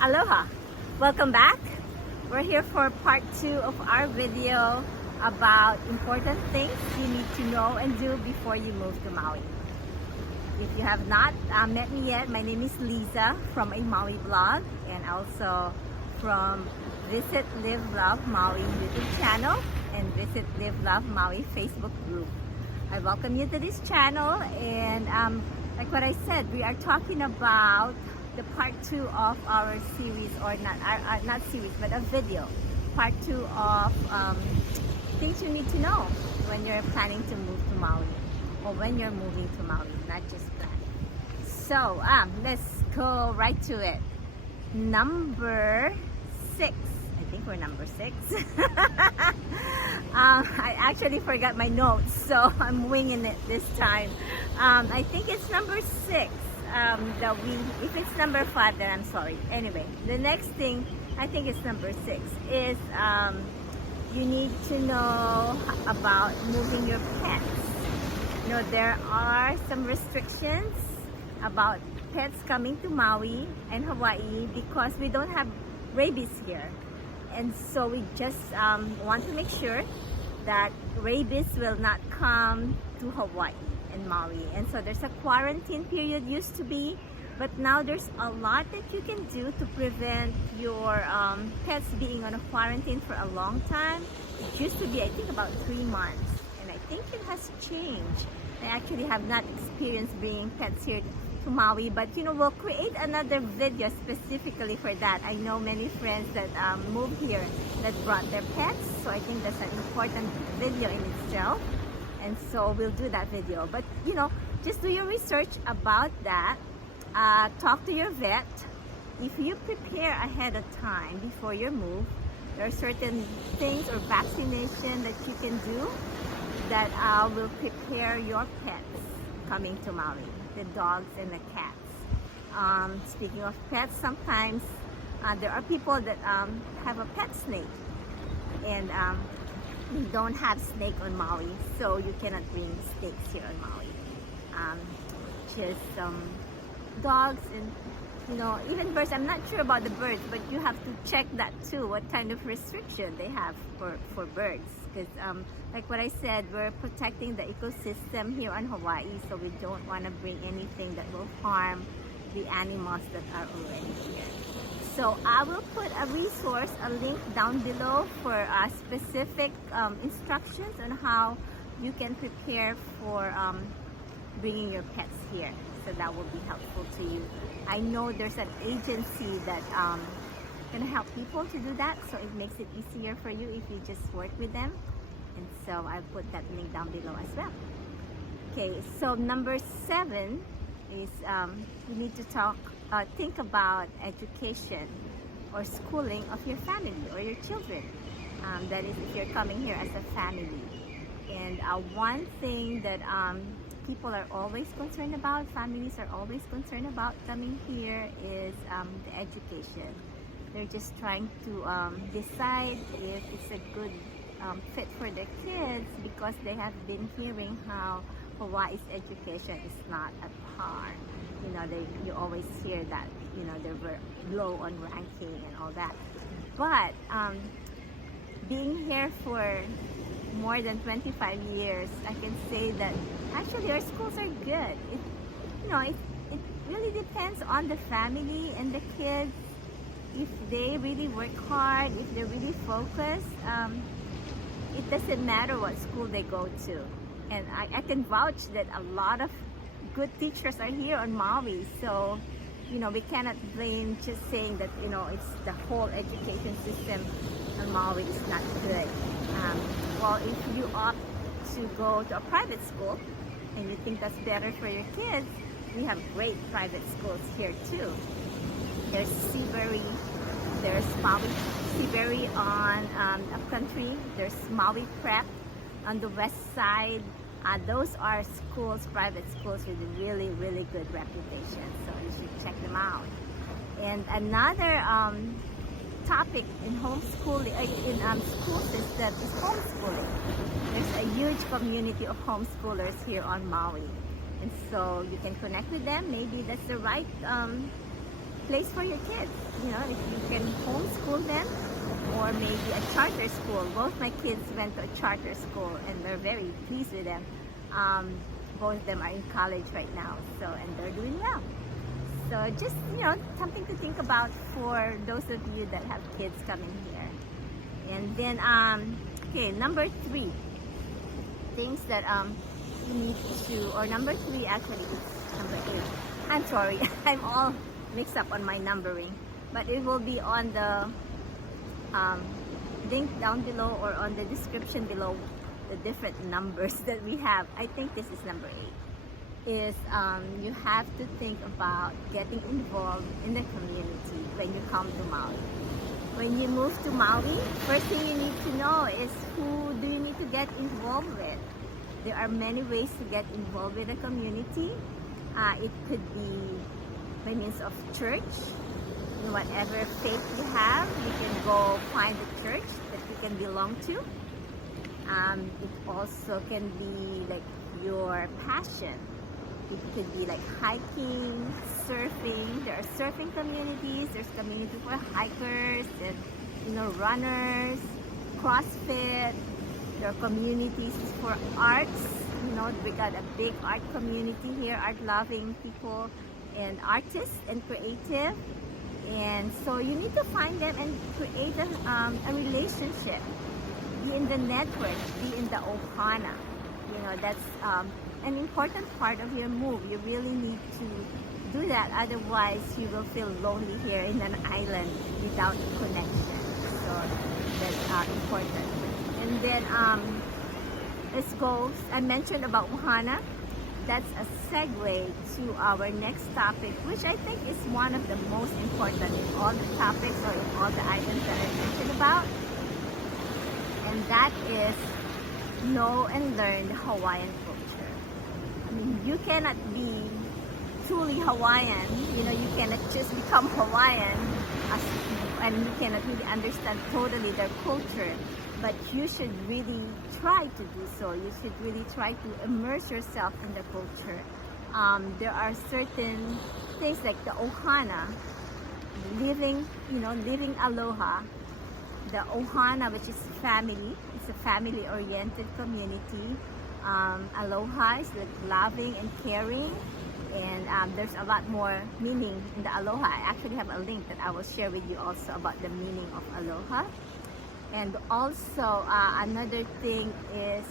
Aloha! Welcome back. We're here for part 2 of our video about important things you need to know and do before you move to Maui. If you have not met me yet, my name is Lisa from a Maui blog and also from Visit Live Love Maui YouTube channel and Visit Live Love Maui Facebook group. I welcome you to this channel, and like what I said, we are talking about the part 2 of our series, or not series, but a video. Part 2 of things you need to know when you're planning to move to Maui, or when you're moving to Maui, not just planning. So let's go right to it. Number 6. I think we're number 6. I actually forgot my notes, so I'm winging it this time. I think it's number 6. If it's number 5, then I'm sorry. Anyway, the next thing, I think it's number 6, is you need to know about moving your pets. You know, there are some restrictions about pets coming to Maui and Hawaii because we don't have rabies here. And so we just want to make sure that rabies will not come to Hawaii and Maui. And so there's a quarantine period, used to be, but now there's a lot that you can do to prevent your pets being on a quarantine for a long time. It used to be, I think, about 3 months, and I think it has changed. I actually have not experienced bringing pets here to Maui, but you know, we'll create another video specifically for that. I know many friends that moved here that brought their pets, so I think that's an important video in itself. And so we'll do that video, but you know, just do your research about that. Talk to your vet. If you prepare ahead of time before your move, there are certain things or vaccination that you can do that will prepare your pets coming to Maui, the dogs and the cats. Speaking of pets, sometimes there are people that have a pet snake, and we don't have snake on Maui, so you cannot bring snakes here on Maui. Just dogs and, you know, even birds. I'm not sure about the birds, but you have to check that too, what kind of restriction they have for birds. Because like what I said, we're protecting the ecosystem here on Hawaii, so we don't want to bring anything that will harm the animals that are already here. So I will put a resource, a link down below for specific instructions on how you can prepare for bringing your pets here. So that will be helpful to you. I know there's an agency that can help people to do that, so it makes it easier for you if you just work with them. And so I'll put that link down below as well. Okay, so number 7 is you need to think about education or schooling of your family or your children. That is, if you're coming here as a family. And one thing that people are always concerned about, families are always concerned about coming here, is the education. They're just trying to decide if it's a good fit for their kids, because they have been hearing how Hawaii's education is not at par. You know, you always hear that, you know, they're very low on ranking and all that. But being here for more than 25 years, I can say that actually our schools are good. It really depends on the family and the kids. If they really work hard, if they're really focused, it doesn't matter what school they go to. And I can vouch that a lot of good teachers are here on Maui. So, you know, we cannot blame just saying that, you know, it's the whole education system on Maui is not good. Well, if you opt to go to a private school and you think that's better for your kids, we have great private schools here too. There's Seabury, there's Maui Seabury on upcountry, there's Maui Prep on the west side. Those are schools, private schools with a really, really good reputation, so you should check them out. And another topic in homeschooling, in school system, is homeschooling. There's a huge community of homeschoolers here on Maui, and so you can connect with them. Maybe that's the right place for your kids. You know, if you can homeschool them, or maybe a charter school. Both my kids went to a charter school, and we're very pleased with them. Both of them are in college right now, so, and they're doing well. So just, you know, something to think about for those of you that have kids coming here. And then, okay, number 3, things that you need to, or number 3 actually is number 8. I'm sorry, I'm all mixed up on my numbering, but it will be on the link down below, or on the description below, the different numbers that we have. I think this is number 8, is you have to think about getting involved in the community when you come to Maui. When you move to Maui, first thing you need to know is who do you need to get involved with. There are many ways to get involved with the community. It could be by means of church. In whatever faith you have, you can go find a church that you can belong to. It also can be like your passion. It could be like hiking, surfing. There are surfing communities. There's community for hikers and, you know, runners, CrossFit. There are communities for arts. You know, we got a big art community here, art-loving people and artists and creative. And so you need to find them and create a relationship. Be in the network, be in the ohana. You know, that's an important part of your move. You really need to do that, otherwise you will feel lonely here in an island without connection. So that's important. And then let's go. I mentioned about ohana. That's a segue to our next topic, which I think is one of the most important in all the topics, or in all the items that I mentioned about. And that is know and learn the Hawaiian culture. I mean, you cannot be truly Hawaiian, you know, you cannot just become Hawaiian, and you cannot really understand totally their culture. But you should really try to do so. You should really try to immerse yourself in the culture. There are certain things like the ohana, living aloha. The ohana, which is family, it's a family-oriented community. Aloha is like loving and caring, and there's a lot more meaning in the aloha. I actually have a link that I will share with you also about the meaning of aloha. And also another thing is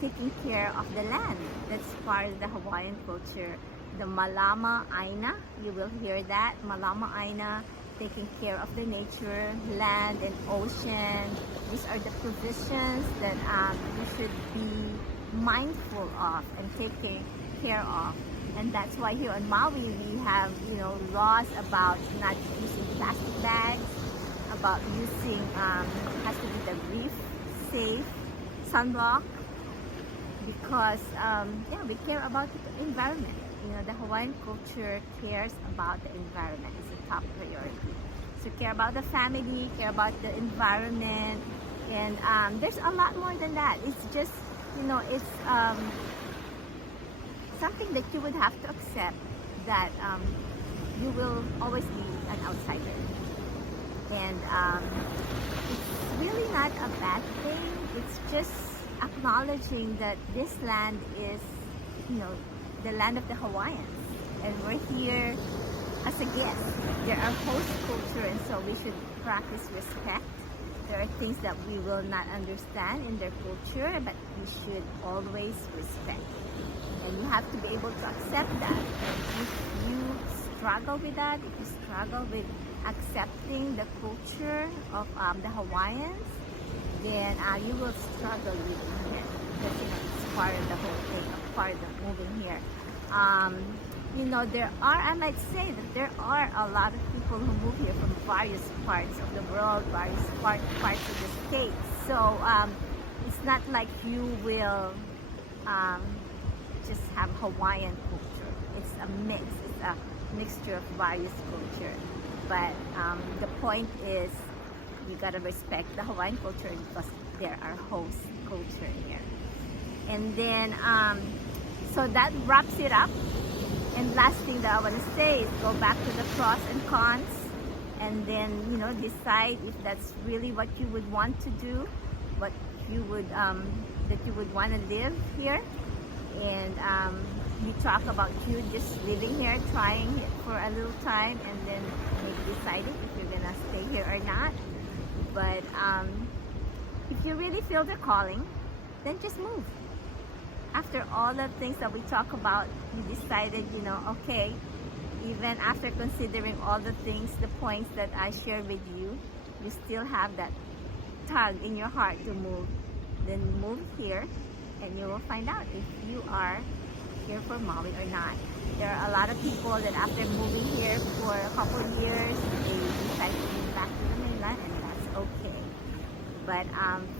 taking care of the land. That's part of the Hawaiian culture. The malama aina, you will hear that. Malama aina, taking care of the nature, land and ocean. These are the provisions that you should be mindful of and taking care of. And that's why here on Maui we have, you know, laws about not using plastic bags, about using has to be the reef safe sunblock, because yeah, we care about the environment. You know, the Hawaiian culture cares about the environment. It's a top priority. So care about the family, care about the environment, and there's a lot more than that. It's just, you know, it's something that you would have to accept, that you will always be an outsider. And it's really not a bad thing. It's just acknowledging that this land is, you know, the land of the Hawaiians, and we're here as a guest. They're our host culture, and so we should practice respect. There are things that we will not understand in their culture, but we should always respect. And you have to be able to accept that. And if you struggle with that, if you struggle with accepting the culture of the Hawaiians, then you will struggle living here, because, you know, it's part of the whole thing, part of moving here. You know, I might say that there are a lot of people who move here from various parts of the world, various parts of the state. So it's not like you will just have Hawaiian culture. It's a mix. It's a mixture of various culture. But the point is, you gotta respect the Hawaiian culture because they're our host culture here. And then, so that wraps it up And last thing that I want to say is go back to the pros and cons, and then decide if that's really what you would want to do, what you would that you would want to live here. And we talk about you just living here, trying it for a little time, and then maybe deciding if you're gonna stay here or not. But if you really feel the calling, then just move. After all the things that we talk about, you decided, okay, even after considering all the things, the points that I shared with you, you still have that tug in your heart to move. Then move here, and you will find out if you are here for Maui or not. There are a lot of people that after moving here for a couple of years, they decide to move back to the mainland, and that's okay. But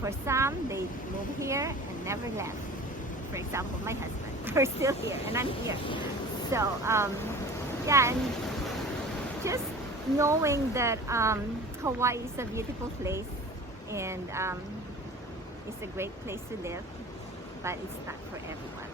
for some, they move here and never left. For example, my husband, we're still here, and I'm here. So, yeah, and just knowing that Hawaii is a beautiful place, and it's a great place to live, but it's not for everyone.